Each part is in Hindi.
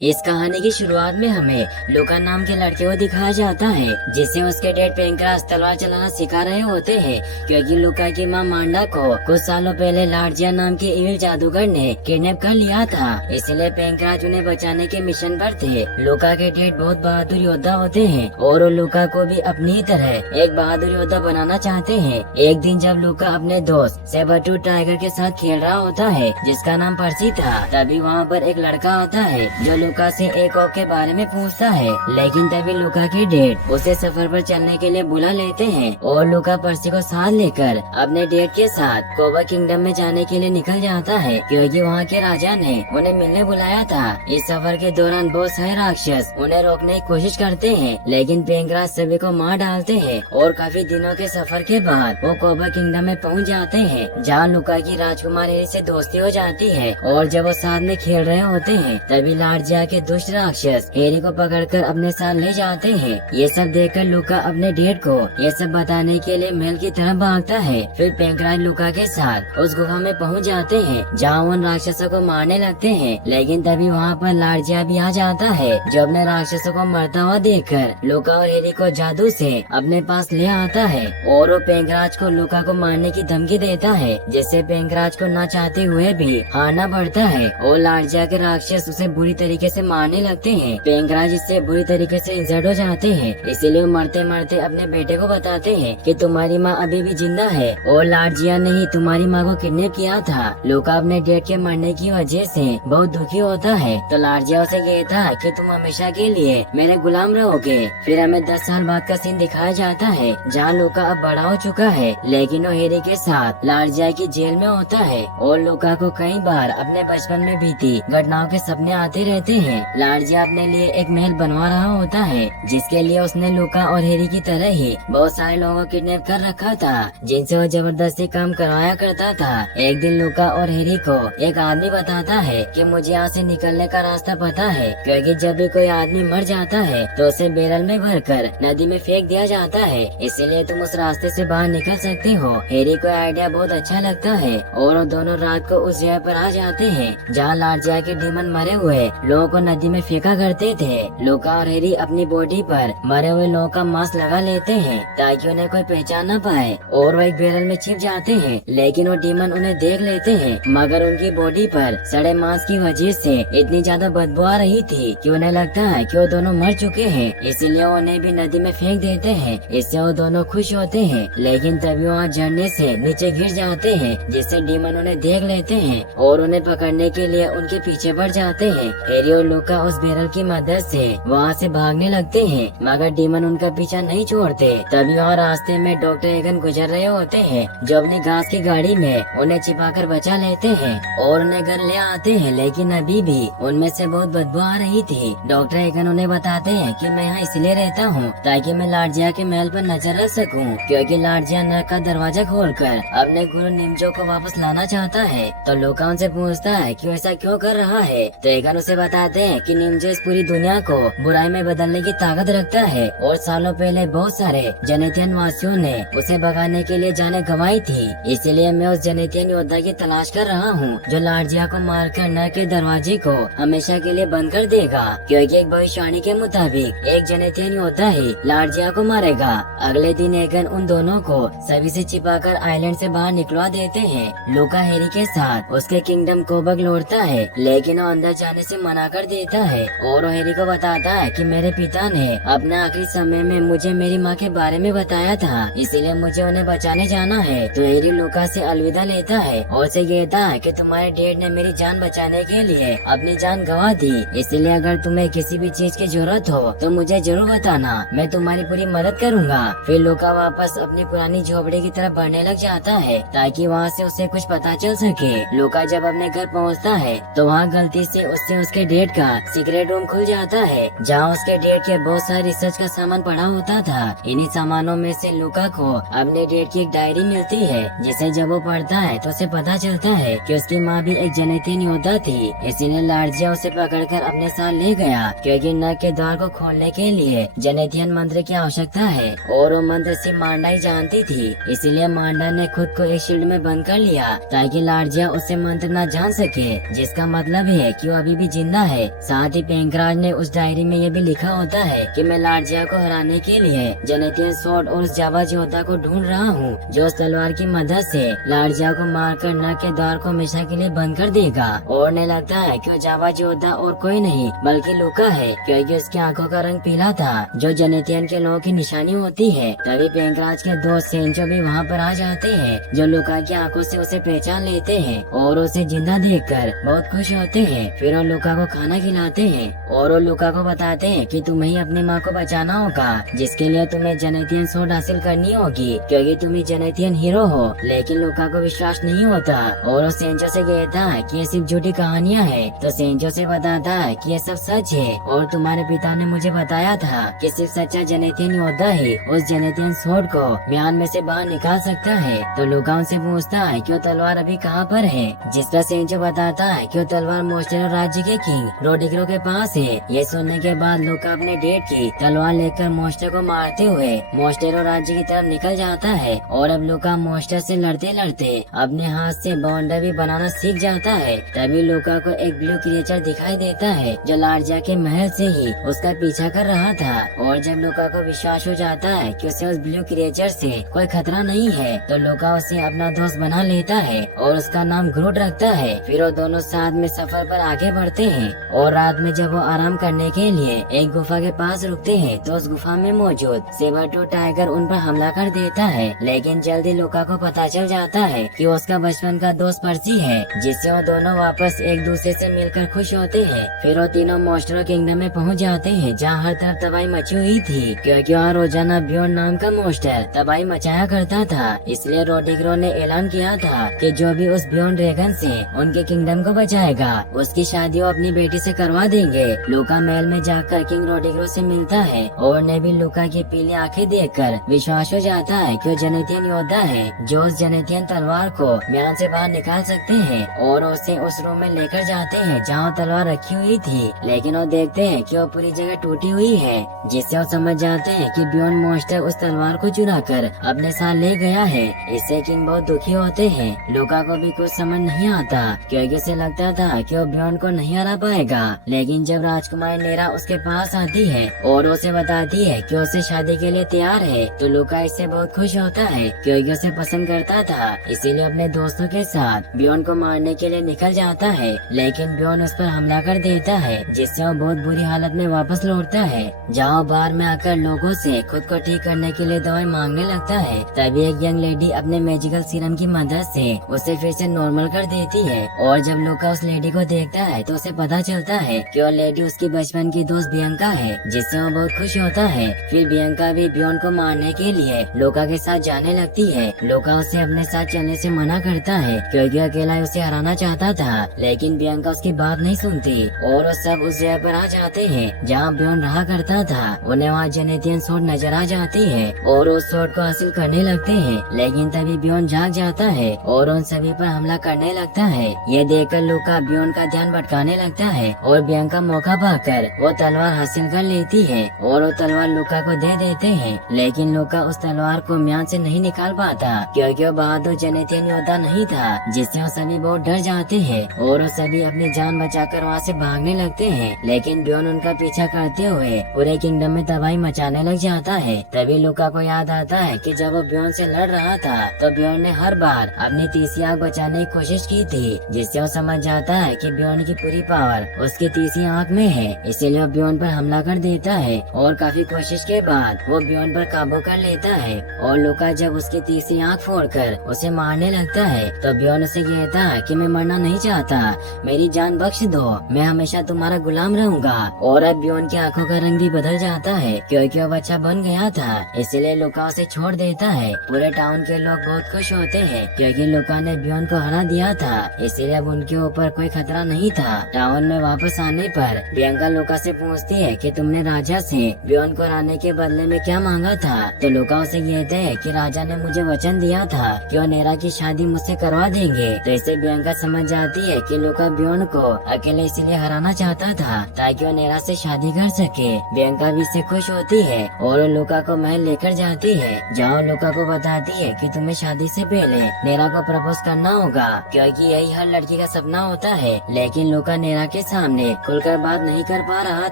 इस कहानी की शुरुआत में हमें लूका नाम के लड़के को दिखाया जाता है जिसे उसके डैड पेंक्रास तलवार चलाना सिखा रहे होते हैं, क्योंकि लूका की मां मांडा को कुछ सालों पहले लार्जिया नाम के इविल जादूगर ने किडनैप कर लिया था। इसलिए पेंक्रास उन्हें बचाने के मिशन पर थे। लूका के डैड बहुत बहादुर योद्धा होते हैं और वो लूका को भी अपनी तरह एक बहादुर योद्धा बनाना चाहते हैं। एक दिन जब लूका अपने दोस्त सेबरटूथ टाइगर के साथ खेल रहा होता है जिसका नाम पर्सी था, तभी वहाँ पर एक लड़का आता है जो लूका से एक औक के बारे में पूछता है। लेकिन तभी लूका के डैड उसे सफर पर चलने के लिए बुला लेते हैं और लूका पर्सी को साथ लेकर अपने डैड के साथ कोबा किंगडम में जाने के लिए निकल जाता है, क्योंकि वहाँ के राजा ने उन्हें मिलने बुलाया था। इस सफर के दौरान बहुत सारे राक्षस उन्हें रोकने की कोशिश करते हैं, लेकिन पेंक्रास सभी को मार डालते हैं और काफी दिनों के सफर के बाद वो कोबा किंगडम में पहुँच जाते हैं, जहाँ लूका की राजकुमार हेरी से दोस्ती हो जाती है। और जब वो साथ में खेल रहे होते हैं तभी लार्जिया के दुष्ट राक्षस हेरी को पकड़कर अपने साथ ले जाते हैं। ये सब देखकर लूका अपने डैड को ये सब बताने के लिए महल की तरफ भागता है। फिर पेंक्रास लूका के साथ उस गुफा में पहुंच जाते हैं जहां उन राक्षसों को मारने लगते हैं, लेकिन तभी वहां पर लार्जिया भी आ जाता है जो अपने राक्षसों को मरता हुआ देखकर लूका और हेरी को जादू से अपने पास ले आता है और वो पेंक्रास को लूका को मारने की धमकी देता है, जिससे पेंक्रास को न चाहते हुए भी हारना पड़ता है और लार्जिया के राक्षस उसे बुरी तरीके से मारने लगते हैं। पेंक्रास इससे बुरी तरीके से इंजर्ड हो जाते हैं, इसीलिए वो मरते मरते अपने बेटे को बताते हैं कि तुम्हारी माँ अभी भी जिंदा है और लार्जिया ने ही तुम्हारी माँ को किडनैप किया था। लूका अपने डैड के मरने की वजह से बहुत दुखी होता है, तो लार्जिया उसे कहता है कि तुम हमेशा के लिए मेरे गुलाम रहोगे। फिर हमें 10 साल बाद का सीन दिखाया जाता है जहाँ लूका अब बड़ा हो चुका है, लेकिन वो हेरी के साथ लार्जिया की जेल में होता है और लूका को कई बार अपने बचपन में बीती घटनाओं के सपने आते रहते हैं। लार्जिया अपने लिए एक महल बनवा रहा होता है जिसके लिए उसने लूका और हेरी की तरह ही बहुत सारे लोगों को किडनैप कर रखा था, जिनसे वो जबरदस्ती काम करवाया करता था। एक दिन लूका और हेरी को एक आदमी बताता है कि मुझे यहाँ से निकलने का रास्ता पता है, क्योंकि जब भी कोई आदमी मर जाता है तो उसे बैरल में भरकर नदी में फेंक दिया जाता है, इसीलिए तुम उस रास्ते से बाहर निकल सकते हो। हेरी को आइडिया बहुत अच्छा लगता है और वो दोनों रात को उस जगह पर आ जाते हैं जहाँ लार्जिया के डीमन मरे हुए लोगों को नदी में फेंका करते थे। लूका और हेरी अपनी बॉडी पर मरे हुए लोगों का मांस लगा लेते हैं ताकि उन्हें कोई पहचान न पाए और वो एक बैरल में छिप जाते हैं, लेकिन वो डीमन उन्हें देख लेते हैं, मगर उनकी बॉडी पर सड़े मांस की वजह से इतनी ज्यादा बदबू आ रही थी कि उन्हें लगता है कि वो दोनों मर चुके हैं, इसीलिए उन्हें भी नदी में फेंक देते हैं। इससे वो दोनों खुश होते हैं, लेकिन तभी वहाँ झरने से नीचे गिर जाते हैं, जिससे डीमन उन्हें देख लेते हैं और उन्हें पकड़ने के लिए उनके पीछे बढ़ जाते हैं। हेरी और लूका उस बैरल की मदद से वहाँ से भागने लगते हैं, मगर डीमन उनका पीछा नहीं छोड़ते। तभी वहाँ रास्ते में डॉक्टर एगन गुजर रहे होते हैं जो अपनी घास की गाड़ी में उन्हें छिपाकर बचा लेते हैं और उन्हें घर ले आते हैं, लेकिन अभी भी उनमें से बहुत बदबू आ रही थी। डॉक्टर एगन उन्हें बताते हैं कि मैं यहाँ इसलिए रहता हूँ ताकि मैं लार्जिया के महल पर नजर रख सकूँ, क्योंकि लार्जिया नर्क का दरवाजा खोलकर अपने गुरु निम्जो को वापस लाना चाहता है। तो लूका उनसे पूछता है कि ऐसा क्यों कर रहा है, तो एगन उसे बताते हैं कि निम्जो इस पूरी दुनिया को बुराई में बदलने की ताकत रखता है और सालों पहले बहुत सारे जेनेथियन वासियों ने उसे भगाने के लिए जाने गंवाई थी, इसीलिए मैं उस जेनेथियन योद्धा की तलाश कर रहा हूँ जो लार्जिया को मारकर नर्क के दरवाजे को हमेशा के लिए बंद कर देगा, क्योंकि एक भविष्यवाणी के मुताबिक एक जेनेथियन योद्धा ही लार्जिया को मारेगा। अगले दिन एगन उन दोनों को सभी से छिपाकर आइलैंड से बाहर निकलवा देते हैं। लूका हेरी के साथ उसके किंगडम कोबग लौटता है, लेकिन वो अंदर जाने से मना कर देता है और वो हेरी को बताता है कि मेरे पिता ने अपने आखिरी समय में मुझे मेरी माँ के बारे में बताया था, इसीलिए मुझे उन्हें बचाने जाना है। तो हेरी लूका से अलविदा लेता है और उसे कहता है कि तुम्हारे डैड ने मेरी जान बचाने के लिए अपनी जान गंवा दी, इसलिए अगर तुम्हें किसी भी चीज की जरूरत हो तो मुझे जरूर बताना, मैं तुम्हारी पूरी मदद करूँगा। फिर लूका वापस अपनी पुरानी झोपड़ी की तरफ बढ़ने लग जाता है ताकि वहाँ से उसे कुछ पता चल सके। लूका जब अपने घर पहुँचता है तो वहाँ गलती से उससे उसके डैड का सीक्रेट रूम खुल जाता है, जहाँ उसके डैड के बहुत सारे रिसर्च का सामान पड़ा होता था। इन्हीं सामानों में से लूका को अपने डैड की एक डायरी मिलती है, जिसे जब वो पढ़ता है तो उसे पता चलता है कि उसकी माँ भी एक जेनेथियन योद्धा थी, इसीलिए लार्जिया उसे पकड़कर अपने साथ ले गया, क्योंकि नर्क के द्वार को खोलने के लिए जेनेथियन मंत्र की आवश्यकता है और वो मंत्र सिर्फ मांडा ही जानती थी, इसीलिए मांडा ने खुद को एक शील्ड में बंद कर लिया ताकि लार्जिया उसे मंत्र न जान सके, जिसका मतलब है कि वो अभी भी जिंदा है। साथ ही पेंकराज ने उस डायरी में ये भी लिखा होता है कि मैं लार्जिया को हराने के लिए जेनेथियन स्वॉर्ड और उस जाबाज योद्धा को ढूंढ रहा हूँ, जो उस तलवार की मदद से लार्जिया को मारकर नर्क के द्वार को हमेशा के लिए बंद कर देगा। और ने लगता है कि वो जाबाज योद्धा और कोई नहीं बल्कि लूका है, क्योंकि उसकी आंखों का रंग पीला था, जो जेनेथियन के लोगों की निशानी होती है। तभी पेंकराज के दोस्त सेंचो भी वहाँ पर आ जाते हैं, जो लूका की आंखों से उसे पहचान लेते हैं और उसे जिंदा देखकर बहुत खुश होते हैं। फिर वो लूका को खाना खिलाते हैं और वो लूका को बताते हैं कि तुम्हें ही अपनी माँ को बचाना होगा, जिसके लिए तुम्हें जेनेथियन स्वॉर्ड हासिल करनी होगी, क्योंकि तुम ही जेनेथियन हीरो हो। लेकिन लूका को विश्वास नहीं होता और वो सेंचो से कहता है कि ये सिर्फ झूठी कहानियाँ हैं। तो सेंचो से बताता है कि ये सब सच है और तुम्हारे पिता ने मुझे बताया था कि सिर्फ सच्चा जेनेथियन योद्धा ही उस जेनेथियन स्वॉर्ड को म्यान में से बाहर निकाल सकता है। तो लूका उनसे पूछता है कि वो तलवार अभी कहाँ पर है, जिस पर सेंचो बताता है कि वो तलवार मोस्टेरो राज्य के किंग रोडिग्रो के पास है। ये सुनने के बाद लूका अपने डेड की तलवार लेकर मोस्टेरो को मारते हुए मोस्टेरो राज्य की तरफ निकल जाता है। और अब लूका मोस्टेरो से लड़ते लड़ते अपने हाथ से बाउंडर भी बनाना सीख जाता है। तभी लूका को एक ब्लू क्रिएचर दिखाई देता है, जो लार्जिया के महल से ही उसका पीछा कर रहा था। और जब लूका को विश्वास हो जाता है कि उसे उस ब्लू क्रिएचर से कोई खतरा नहीं है, तो लूका उसे अपना दोस्त बना लेता है और उसका नाम ग्रूट रखता है। फिर वो दोनों साथ में सफर पर आगे बढ़ते हैं और रात में जब वो आराम करने के लिए एक गुफा के पास रुकते हैं, तो उस गुफा में मौजूद सेबर टाइगर उन पर हमला कर देता है। लेकिन जल्दी लूका को पता चल जाता है कि वो उसका बचपन का दोस्त पर्सी है, जिससे वो दोनों वापस एक दूसरे से मिलकर खुश होते हैं। फिर वो तीनों मोस्टेरो किंगडम में पहुंच जाते हैं, जहां हर तरफ तबाही मची हुई थी, क्योंकि वहाँ रोजाना ब्योन नाम का मोस्टर तबाही मचाया करता था। इसलिए रोडिग्रो ने ऐलान किया था कि जो भी उस ब्योन ड्रैगन से उनके किंगडम को बचाएगा, उसकी शादी वो अपनी बेटी से करवा देंगे। लूका महल में जाकर किंग रोडिग्रो से मिलता है और ने भी लूका की पीली आंखें देखकर विश्वास हो जाता है कि वो जेनेथियन योद्धा है, जो उस जेनेथियन तलवार को म्यान से बाहर निकाल सकते हैं। और उसे उस रूम में लेकर जाते हैं जहाँ तलवार रखी हुई थी। लेकिन वो देखते हैं कि वो पूरी जगह टूटी हुई है, जिससे वो समझ जाते हैं कि ब्योन मोस्टर उस तलवार को चुरा कर अपने साथ ले गया है। इससे किंग बहुत दुखी होते हैं। लूका को भी कुछ समझ नहीं आता, क्योंकि उसे लगता था कि वो ब्योन को नहीं हरा पाएगा। लेकिन जब राजकुमारी नेरा उसके पास आती है और उसे बताती है कि उसे शादी के लिए तैयार है, तो लूका इससे बहुत खुश होता है, क्योंकि उसे पसंद करता था। इसीलिए अपने दोस्तों के साथ ब्योन को मारने के लिए निकल जाता है। लेकिन ब्योन उस पर हमला कर देता है, जिससे वो बहुत बुरी हालत में वापस लौटता है। जहाँ बार में आकर लोगों से खुद को ठीक करने के लिए दवाई मांगने लगता है। तभी एक यंग लेडी अपने मैजिकल सीरम की मदद से उसे फिर से नॉर्मल कर देती है। और जब लूका उस लेडी को देखता है, तो उसे पता चलता है कि वो लेडी उसकी बचपन की दोस्त बियंका है, जिससे वो बहुत खुश होता है। फिर बियंका भी ब्योन को मारने के लिए लूका के साथ जाने लगती है। लूका उसे अपने साथ चलने से मना करता है, क्योंकि अकेला ही उसे हराना चाहता था। लेकिन बियंका उसकी बात नहीं सुनती और वो सब उस जगह पर आ जाते हैं जहाँ ब्योन रहा करता था। उन्हें वहाँ जेनेथियन स्वॉर्ड नजर आ जाती है और उस स्वॉर्ड को हासिल करने लगते हैं। लेकिन तभी ब्योन जाग जाता है और उन सभी पर हमला करने लगता है। ये देखकर लूका ब्योन का ध्यान भटकाने लगता है और बियंका मौका पाकर वो तलवार हासिल कर लेती है और वो तलवार लूका को दे देते हैं। लेकिन लूका उस तलवार को म्यान से नहीं निकाल पाता, क्योंकि वो बहादुर जेनेथियन योद्धा नहीं था, जिससे वो सभी बहुत डर जाते हैं और वो सभी अपनी जान बचाकर वहाँ से भागने लगते हैं। लेकिन ब्योन उनका पीछा करते हुए पूरे किंगडम में तबाही मचाने लग जाता है। तभी लूका को याद आता है कि जब वो ब्योन से लड़ रहा था, तो ब्योन ने हर बार अपनी तीसरी आंख बचाने की कोशिश की थी, जिससे वो समझ जाता है कि ब्योन की पूरी पावर उसकी तीसरी आंख में है। इसीलिए वो ब्योन पर हमला कर देता है और काफी कोशिश के बाद वो ब्योन पर काबू कर लेता है। और लूका जब उसकी तीसरी आंख फोड़कर उसे मारने लगता है, तो ब्योन उसे कहता है कि मैं मरना नहीं चाहता, मेरी जान बख्श दो, मैं हमेशा तुम्हारा गुलाम रहूंगा। और अब ब्योन की आंखों का रंग भी बदल जाता है, क्योंकि वो बच्चा बन गया था। इसलिए लूका उसे छोड़ देता है। पूरे टाउन के लोग बहुत खुश होते हैं, क्योंकि लूका ने ब्योन को हरा दिया था। इसलिए अब उनके ऊपर कोई खतरा नहीं था। टाउन में वापस आने पर बियंका लूका से पूछती है कि तुमने राजा से ब्योन को हराने के बदले में क्या मांगा था। तो लूका उसे कहते हैं कि राजा ने मुझे वचन दिया था कि वो नेरा की शादी मुझसे करवा देंगे। तो इसे बियंका समझ जाती है कि लूका ब्योन को अकेले इसलिए हराना चाहता था ताकि वो नेरा से शादी कर सके। बियंका भी इससे खुश होती है और वो लूका को महल लेकर जाती है, जहाँ लूका को बताती है कि तुम्हें शादी से पहले नेरा को प्रपोज करना होगा, क्योंकि यही हर लड़की का सपना होता है। लेकिन लूका नेरा के सामने खुलकर बात नहीं कर पा रहा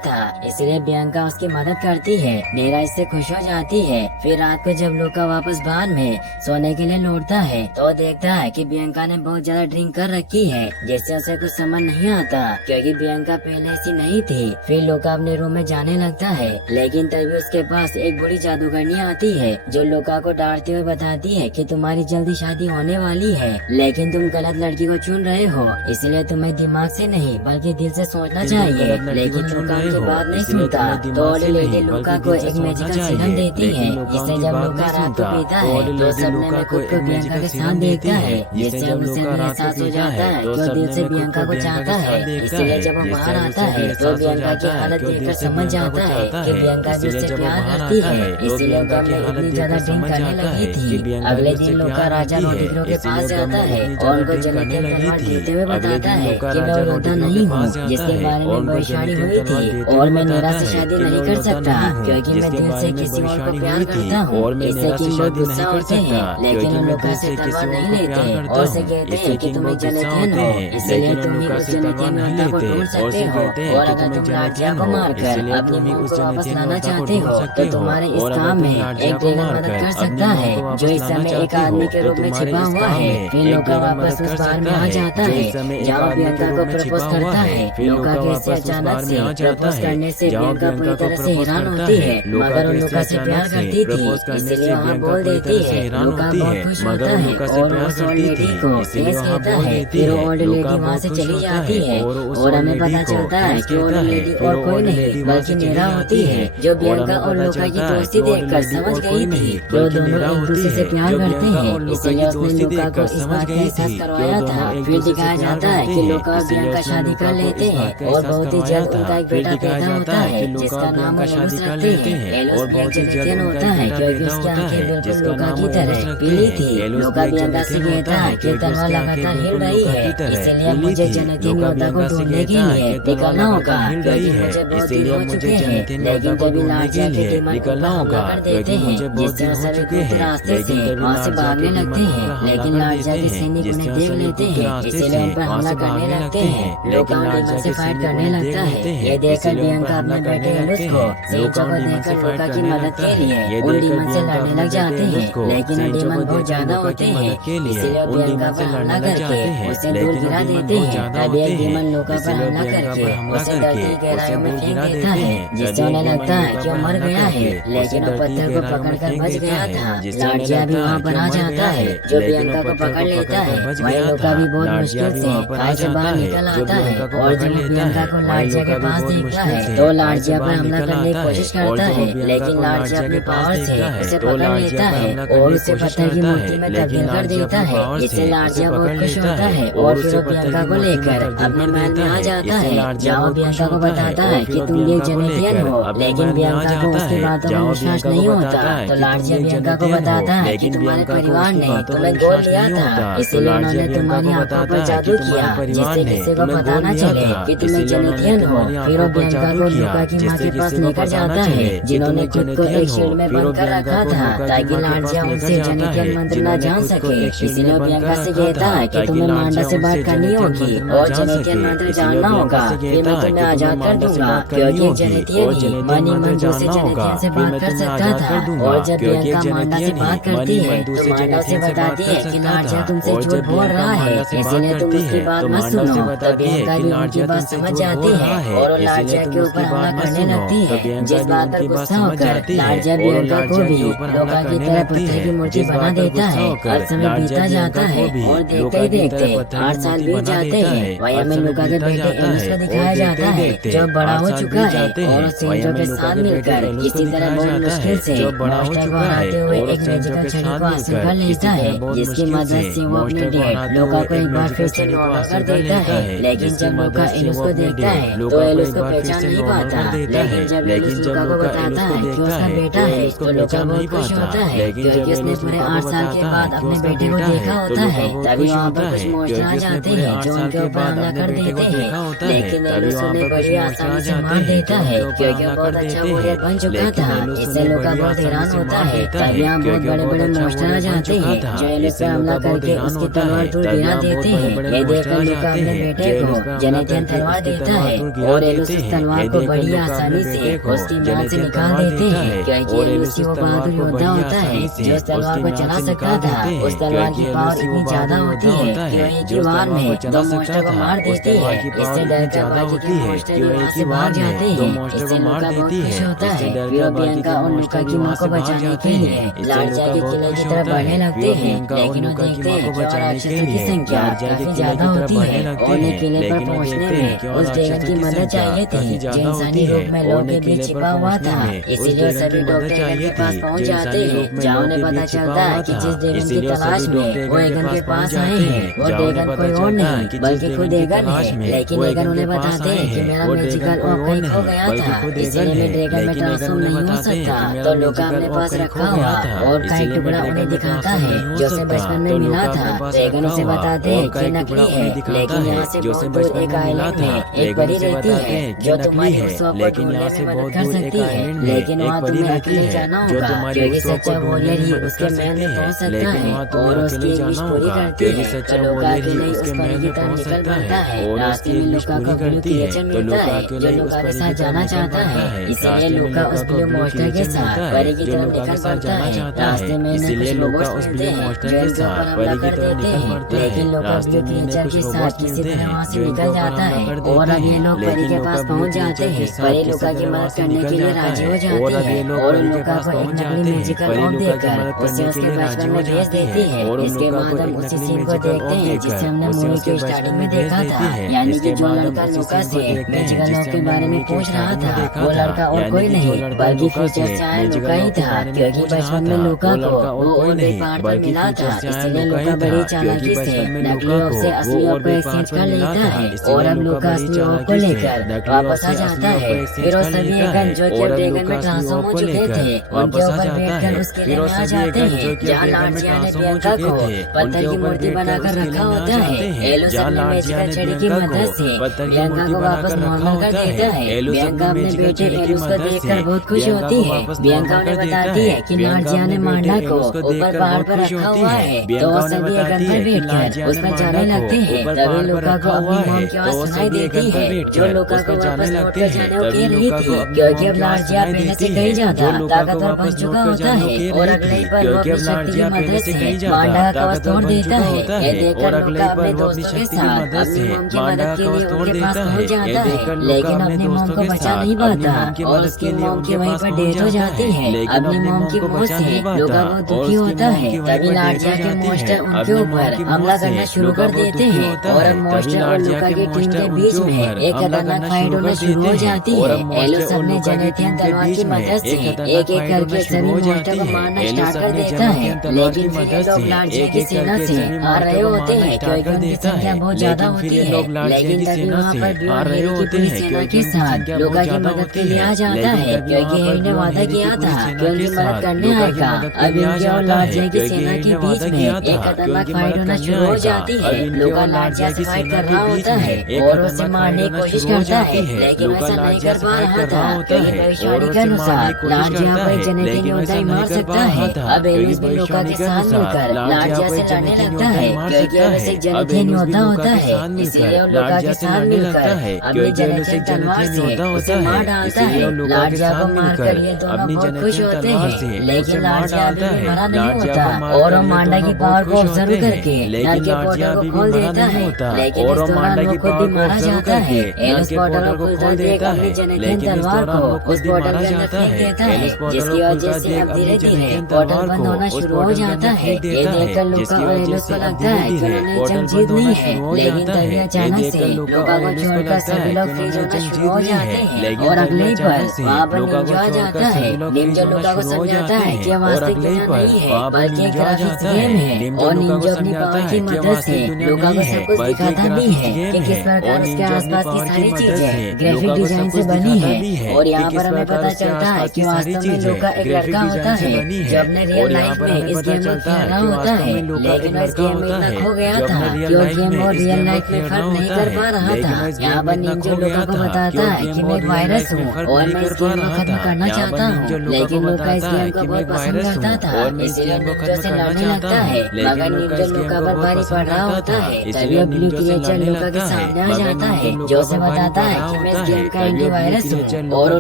था, इसलिए बियांका उसकी मदद करती है। नीरा इससे खुश हो जाती है। फिर रात को जब लूका वापस बार में सोने के लिए लौटता है तो देखता है कि बियांका ने बहुत ज्यादा ड्रिंक कर रखी है, जिससे उसे कुछ समझ नहीं आता क्योंकि बियांका पहले ऐसी नहीं थी। फिर लूका अपने रूम में जाने लगता है, लेकिन तभी उसके पास एक बुरी जादूगरनी आती है जो लूका को डांटते हुए बताती है कि तुम्हारी जल्दी शादी होने वाली है, लेकिन तुम गलत लड़की को चुन रहे हो, इसलिए तुम्हें दिमाग से नहीं बल्कि दिल से सोचना चाहिए। लेकिन लूका उनकी बात नहीं सुनता तो ओल्ड लेडी लूका को एक मैजिकल सीरम देती है, जिससे जब लूका रात को पीता है तो सपने में खुद को बियांका के साथ देखता है, जिससे अब उसे भी एहसास हो जाता है कि वो दिल से बियांका को चाहता है। इसलिए जब वो बाहर आता है तो बियांका की हालत देखकर समझ जाता है कि बियांका भी उससे प्यार करती है, इसलिए वो गम में इतनी ज्यादा ड्रिंक करने लगी थी। अगले दिन लूका राजा रोडिग्रो के पास जाता है और उनको जन्नतियन तलवार देते हुए बताता है कि मैं वो योद्धा नहीं हूँ जिसके बारे में भविष्यवाणी हुई थी, और मैं नीरा से शादी नहीं कर सकता क्योंकि मैं दिल से किसी और को प्यार करता हूँ। इससे कि लोग गुस्सा होते हैं, लेकिन उन लूका से तलवार नहीं लेते और उसे कहते हैं कि तुम एक जन्नतियन हो, इसलिए तुम ही उस जन्नतियन योद्धा को ढूंढ सकते हो, और अगर तुम लाड़जिया को मारकर अपनी बहू को वापस लाना चाहते हो तो तुम्हारे इस काम में एक ड्रैगन मदद कर सकता है जो इस समय एक आदमी के रूप में छिपा हुआ है। फिर लूका वापस उस बार में आ जाता है जहाँ बियांका को प्रपोज करता है। लूका के इसे अचानक से प्रपोज करने से बियांका पूरी तरह से हैरान होती है, मगर वो लूका से प्यार करती थी इसलिए वहाँ बोल देती है। लूका बहुत खुश होता है और उस ओल्ड लेडी को यस कहता है। फिर वो ओल्ड लेडी वहाँ से चली जाती है और हमें पता चलता है कि ओल्ड लेडी और कोई नहीं बल्कि नीरा होती है, जो बियांका और लूका की दोस्ती देखकर समझ गई थी कि वो दोनों एक दूसरे से प्यार करते हैं, इसलिए उसने लूका को इस बात का एहसास करवाया था। फिर दिखाया जाता है कि लूका और बियांका शादी कर लेते हैं और बहुत ही जल्द उनका एक बेटा पैदा होता है जिसका नाम एलुस रखते हैं। एलुस एक जन्नतियन होता है क्योंकि उसकी आंखें बिल्कुल लूका की तरह पीली थी। लूका बियांका से कहता है कि तलवार लगातार हिल रही है, इसलिए मुझे जन्नतियन योद्धा को ढूंढने के लिए निकलना होगा क्योंकि मुझे बहुत दिन हो चुके हैं। लेकिन तभी लाड़जिया के टीमन को हमला कर देते हैं, जिससे वो सभी खुद रास्ते से वहाँ से भागने लगते हैं, लेकिन लाड़जिया के सैनिक उन्हें देख लेते हैं इसलिए उन पर हमला करने लगते हैं। लूका उन डीमन से फाइट करने लगता है। ये देखकर बियांका अपने बेटे एलुस को सेंचो को देकर लूका की मदद के लिए उन डीमन से लड़ने लग जाते हैं, लेकिन वो डीमन बहुत ज्यादा होते हैं इसलिए वो बियांका पर हमला करके उसे दूर गिरा देते हैं। तभी एक डीमन लूका पर हमला करके उसे धरती की गहराइयों में फेंक देता है, जिससे उन्हें लगता है कि वो मर गया है, लेकिन वो पत्थर को पकड़कर बच गया था। लाड़जिया भी वहाँ पर आ जाता है जो बियांका को पकड़ लेता है। वहीं लूका भी बहुत मुश्किल से खाई से बाहर निकल आता है और जब बियांका को लाड़जिया के पास देखता है तो लाड़जिया पर हमला करने की कोशिश करता है, लेकिन लाड़जिया अपने पावर से उसे पकड़ लेता है और उसे पत्थर की मूर्ति में तब्दील कर देता है। इससे लाड़जिया बहुत खुश होता है और फिर वो बियांका को लेकर अपने महल में आ जाता है, जहाँ बियांका को बताता है कि तुम एक जन्नतियन हो। लेकिन बियांका को उसकी बातों में विश्वास नहीं होता तो लाड़जिया बियांका को बताता है कि तुम्हारे परिवार ने तुम्हें गोद लिया था, इसलिए उन्होंने तुम्हारी आंखों पर जादू किया जिससे किसी को पता न चले कि तुम एक जन्नतियन हो। फिर वो बियांका को लूका की माँ के पास लेकर जाता है जिन्होंने खुद को एक शील्ड में बंद कर रखा था ताकि लाड़जिया उनसे जन्नतियन मंत्र न जान सके। इसलिए बियांका से कहता है कि तुम्हें मांडा से बात करनी होगी और जन्नतियन मंत्र जानना होगा, फिर मैं तुम्हें आजाद कर दूंगा क्योंकि जन्नतियन ही मन ही मन दूसरे जन्नतियन से बात कर सकता था। और जब बियांका मांडा से बात करती है तो मांडा से बताती है कि लाड़जिया तुमसे झूठ बोल रहा है, इसलिए तुम उसकी बात मत सुनो। तब बियांका भी उनकी बात समझ जाती है और लाड़जिया के ऊपर हमला करने लगती है, जिस बात पर गुस्सा होकर लाड़जिया बियांका को भी लूका की तरह पत्थर की मूर्ति बना देता है। हर समय बीता जाता है और देखते ही देखते 8 साल बीत जाते हैं। वहीं हमें लूका के बेटे एलुस को दिखाया जाता है जो बड़ा हो चुका है और सेंचो के साथ मिलकर किसी तरह बहुत मुश्किल से मास्टर को हराते हुए एक मैजिकल छड़ी को हासिल कर लेता है, जिसकी मदद से वो अपने डेड लूका को एक बार फिर से नॉर्मल कर देता है। लेकिन जब लूका एलुस को देखता है तो एलुस को पहचान नहीं पाता, लेकिन जब एलुस लूका को बताता है कि उसका बेटा है तो लूका बहुत खुश होता है क्योंकि उसने पूरे 8 साल के बाद अपने बेटे को देखा होता है। तभी वहाँ पर कुछ मोस्टर आ जाते हैं जो उनके ऊपर हमला कर देते हैं, लेकिन एलुस उन्हें बड़ी आसानी से मार देता है क्योंकि वो बहुत अच्छा वॉरियर बन चुका था। इससे लूका बहुत हैरान होता है। तभी यहाँ बहुत बड़े बड़े मोस्टर आ जाते हैं जो एलुस पर हमला करके उसकी तलवार दूर गिरा देते हैं। ये देखकर लूका अपने बेटे को जेनेथियन तलवार देता है और एलुस उस तलवार को बड़ी आसानी से उसकी म्याद से निकाल देते हैं, क्योंकि एलुस वो बहादुर योद्धा होता है जो उस तलवार को चला सकता था। उस तलवार की पावर इतनी ज्यादा होती है कि वो एक ही बार में 2 मॉन्स्टर को मार देती है। इससे डरकर बाकी के मॉन्स्टर यहाँ से भाग जाते हैं। इससे लूका बहुत खुश होता है। फिर बियांका और लूका की माँ को बचाने के लिए लार्जा के किले की तरफ बढ़ने लगते हैं, लेकिन वो देखते हैं कि और राक्षसों की संख्या काफी ज्यादा होती है और उन्हें किले पर पहुंचने में उस ड्रैगन की मदद चाहिए थी जो इंसानी रूप में लोगों के बीच छिपा हुआ था। इसीलिए सभी लोग ड्रैगन के पास पहुंच जाते हैं, जहाँ उन्हें पता चलता है कि जिस ड्रैगन की तलाश में वो एगन के पास आए हैं वो ड्रैगन कोई और नहीं बल्कि खुद एगन है। लेकिन एगन उन्हें बताते हैं कि मेरा मैजिकल ऑर्ब कहीं खो गया था, इसलिए मैं ड्रैगन में ट्रांसफॉर्म नहीं हो सकता। तो लूका अपने पास रखा हुआ और का एक टुकड़ा उन्हें दिखाता है जो उसे बचपन में मिला था। ड्रैगन उसे बताते हैं कि नकली है, लेकिन यहाँ से बहुत दूर एक आइलैंड में एक परी रहती है जो तुम्हारी उस को ढूंढने में मदद कर सकती है, लेकिन वहाँ तुम्हें अकेले जाना होगा क्योंकि सच्चा वॉरियर ही उसके महल में पहुँच सकता है और उसकी एक विश पूरी करती है। तो लूका अकेले उस परी की तरफ निकल पड़ता है। रास्ते में लूका को ब्लू क्रिएचर मिलता है जो लूका के साथ जाना चाहता है, इसीलिए लूका उस ब्लू मॉन्स्टर के साथ परी की तरफ निकल पड़ता है। रास्ते में कुछ रोबोट्स मिलते हैं जो इनके ऊपर हमला कर देते हैं, लेकिन लूका ब्लू क्रिएचर के साथ किसी तरह वहाँ से निकल जाता है और अब ये लोग परी के पास पहुँच जाते हैं। परी लूका की मदद करने के लिए राजी हो जाती है और लूका को एक नकली मैजिकल ऑर्ब देकर उसे उसके बचपन में भेज देती है। इसके बाद हम उसी सीन को देखते हैं जिसे हमने मूवी के स्टार्टिंग में देखा था, यानी कि जो लड़का लूका से मैजिकल ऑर्ब के बारे में पूछ रहा था वो लड़का और कोई नहीं बल्कि फ्यूचर से आया लूका ही था, क्योंकि बचपन में लूका को वो और भी पहाड़ पर मिला था। इसलिए लूका बड़ी चालाकी से नकली ऑर्ब से असली ऑर्ब को एक्सचेंज कर लेता है और अब लूका असली ऑर्ब को लेकर वापस आ जाता है। फिर वो सभी एगन जो कि ड्रैगन में ट्रांसफॉर्म हो चुके थे उनके ऊपर बैठकर उसके लिए आ जाते हैं, जहाँ लार्जिया ने बियांका को पत्थर की मूर्ति बनाकर रखा होता है। एलुस अपने मैजिकल छड़ी की मदद से बियांका को वापस नॉर्मल कर देता है। बियांका अपने बेटे एलुस को देखकर बहुत खुश होती है। बियांका उन्हें बताती है कि लार्जिया ने मांडा को ऊपर पहाड़ पर रखा हुआ है, तो वो सभी एगन पर बैठकर उस पर जाने लगते हैं। तभी लूका को अपनी मॉम की आवाज सुनाई देती है जो लूका को वापस लौट कर जाने को कह रही थी, क्योंकि अब लार्जिया पहले से कहीं ज्यादा ताकतवर बन चुका होता है और अगले ही पल वो अपनी शक्ति की मदद से मांडा का कवच तोड़ देता है। ये देखकर लूका अपने दोस्तों के साथ अपनी मॉम की मदद के लिए उनके पास पहुंच जाता है, लेकिन अपनी मॉम को बचा नहीं पाता और उसकी मॉम की वहीं पर डेथ हो जाती है। अपनी मॉम की मौत से लूका बहुत दुखी होता है। तभी लार्जिया के मॉन्स्टर उनके ऊपर हमला करना शुरू कर देते हैं और अब मॉन्स्टर और लूका की टीम के बीच में एक खतरनाक फाइट होना शुरू हो जाती है। एलुस अपने जेनेथियन तलवार की मदद से एक एक करके सभी मॉन्स्टर को मारना स्टार्ट कर देता है, लेकिन फिर ये लोग लार्जिया की सेना से आ रहे होते हैं क्योंकि उनकी संख्या बहुत ज्यादा होती है। लेकिन तभी वहाँ पर ब्यून हेरी की पूरी सेना के साथ लूका की मदद के लिए आ जाता है, क्योंकि हेरी ने वादा किया था कि उनकी मदद करने आएगा। अब इनके और लार्जिया की सेना के बीच में एक खतरनाक फाइट होना शुरू हो जाती है। लूका लार्जिया से फाइट कर रहा होता है और उसे मारने की कोशिश करता है, लेकिन वैसा नहीं कर पा रहा था क्योंकि भविष्यवाणी के अनुसार लार्जिया को जेनेथियन योद्धा ही मार सकता है। अब एलुस भी लूका के साथ मिलकर लार्जिया से लड़ने लगता है, क्योंकि एलुस एक जेनेथियन योद्धा होता है, इसलिए वो लूका के साथ मिलकर अपनी जेनेथियन तलवार से उसे मार डालता है। लार्जिया को मारकर ये दोनों बहुत खुश होते हैं, लेकिन लार्जिया अभी भी मरा नहीं होता और वो मांडा की पावर को ऑब्जर्व करके नर के पोर्टल को खोल देता है, लेकिन इस दौरान वो खुद भी मारा जाता है। एलुस पोर्टल को खुलता देख अपनी जेनेथियन तलवार को उस पोर्टल के अंदर फेंक देता है, जिसकी वजह से अब धीरे धीरे पोर्टल बंद होना शुरू हो जाता है। ये देखकर लूका और एलुस को लगता है कि उन्होंने जंग जीत ली है, लेकिन तभी अचानक से लूका को छोड़कर सभी लोग फ्रीज होना शुरू हो जाते हैं और अगले ही पल वहाँ पर निंजा आ जाता है। निंजा लूका को समझाता है कि वास्तविक दुनिया नहीं है बल्कि एक ग्राफिक्स गेम है और निंजा अपनी पावर की मदद से लूका को सब कुछ दिखाता भी है कि किस प्रकार उसके आसपास की सारी चीजें ग्राफिक डिजाइन से बनी है। और यहाँ पर हमें पता चलता है कि वास्तव में लूका एक लड़का होता है जो अपने रियल लाइफ में इस गेम में खेल रहा होता है, लेकिन इस गेम में इतना खो गया था कि वो गेम और रियल लाइफ में फर्क नहीं कर पा रहा था। यहाँ पर निंजा लूका को बताता है कि मैं एक वायरस हूँ और मैं इस गेम को खत्म करना चाहता हूँ, लेकिन लूका इस गेम को बहुत पसंद करता था, इसलिए निंजा से लड़ने लगता है। मगर निंजा लूका पर भारी पड़ रहा होता है। तभी ब्लू क्रिएचर लूका के सामने सामने आ जाता है, जो उसे बताता है कि मैं इस गेम का एंटीवायरस हूँ, और वो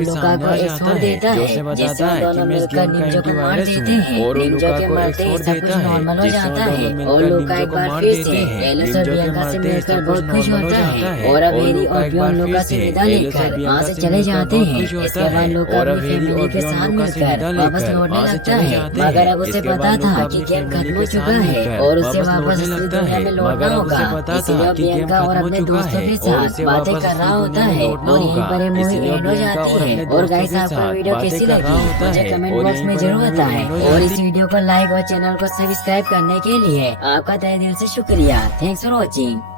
लुका को एक छोड़ देता है, जिससे वो दोनों मिलकर निंजा को मार देते हैं। निंजा के मरते ही सब कुछ नॉर्मल हो जाता है, और लुका एक बार फिर से एलिस और बियांका से मिलकर बहुत खुश होता है, और अब हैरी और बियॉन लुका से विदा लेकर वहाँ से चले जाते हैं। इसके बाद लुका अपनी फैमिली के साथ मिलकर वापस लौटने लगता है, मगर अब उसे पता था कि गेम खत्म हो चुका है और उसे वापस असली दुनिया में लौटना होगा। इसलिए बियांका और अपने दोस्तों के साथ बातें कर रहा होता है, और यहीं पर ये मूवी एंड हो जाती है। और गाइस, आपको वीडियो कैसी लगी मुझे कमेंट बॉक्स में जरूर बताएं, और इस वीडियो को लाइक और चैनल को सब्सक्राइब करने के लिए आपका तहे दिल से शुक्रिया। Thanks for watching.